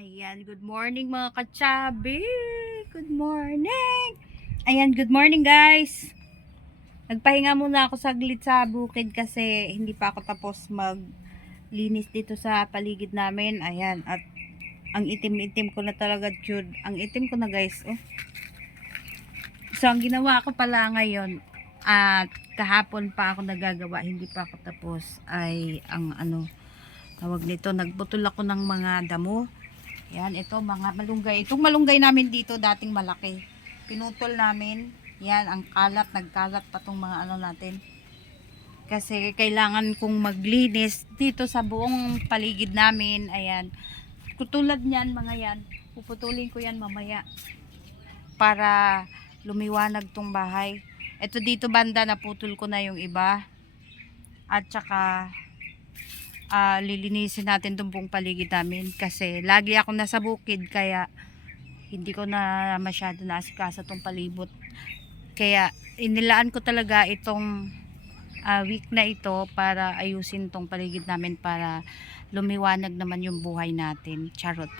Ayan, good morning mga katsabi. Good morning. Ayan, good morning guys. Nagpahinga muna ako saglit sa bukid kasi hindi pa ako tapos maglinis dito sa paligid namin. Ayan, at ang itim-itim ko na talaga, Jude. Ang itim ko na guys. Oh. So, ang ginawa ko pala ngayon at kahapon pa ako nagagawa, hindi pa ako tapos, ay ang tawag nito, nagputol ako ng mga damo. Yan, ito mga malunggay. Itong malunggay namin dito dating malaki. Pinutol namin. Yan, ang kalat, nagkalat pa tong mga natin. Kasi kailangan kong maglinis dito sa buong paligid namin. Ayan. Tulad niyan, mga yan. Puputulin ko yan mamaya. Para lumiwanag tong bahay. Ito dito banda, naputol ko na yung iba. At saka lilinisin natin itong buong paligid namin kasi lagi ako nasa bukid kaya hindi ko na masyado naasikaso itong palibot, kaya inilaan ko talaga itong week na ito para ayusin itong paligid namin para lumiwanag naman yung buhay natin. Charot.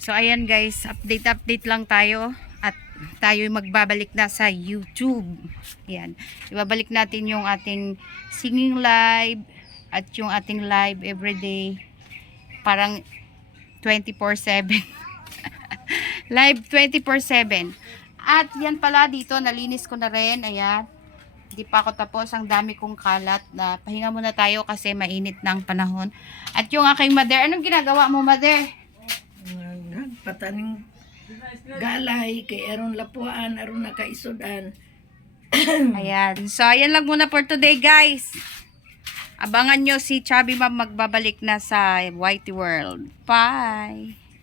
So ayan guys, update lang tayo at tayo magbabalik na sa YouTube. Yan, ibabalik natin yung ating singing live at yung ating live everyday, parang 24/7 live 24/7. At yan pala, dito nalinis ko na rin. Ayan, hindi pa ako tapos, ang dami kong kalat. Na pahinga muna tayo kasi mainit na ang panahon. At yung aking mother, anong ginagawa mo, mother? Pataning galay kay aron lapuan, aron nakaisudan. Ayan, so ayan lang muna for today guys. Abangan nyo si Chubby Ma'am magbabalik na sa Whitey World. Bye!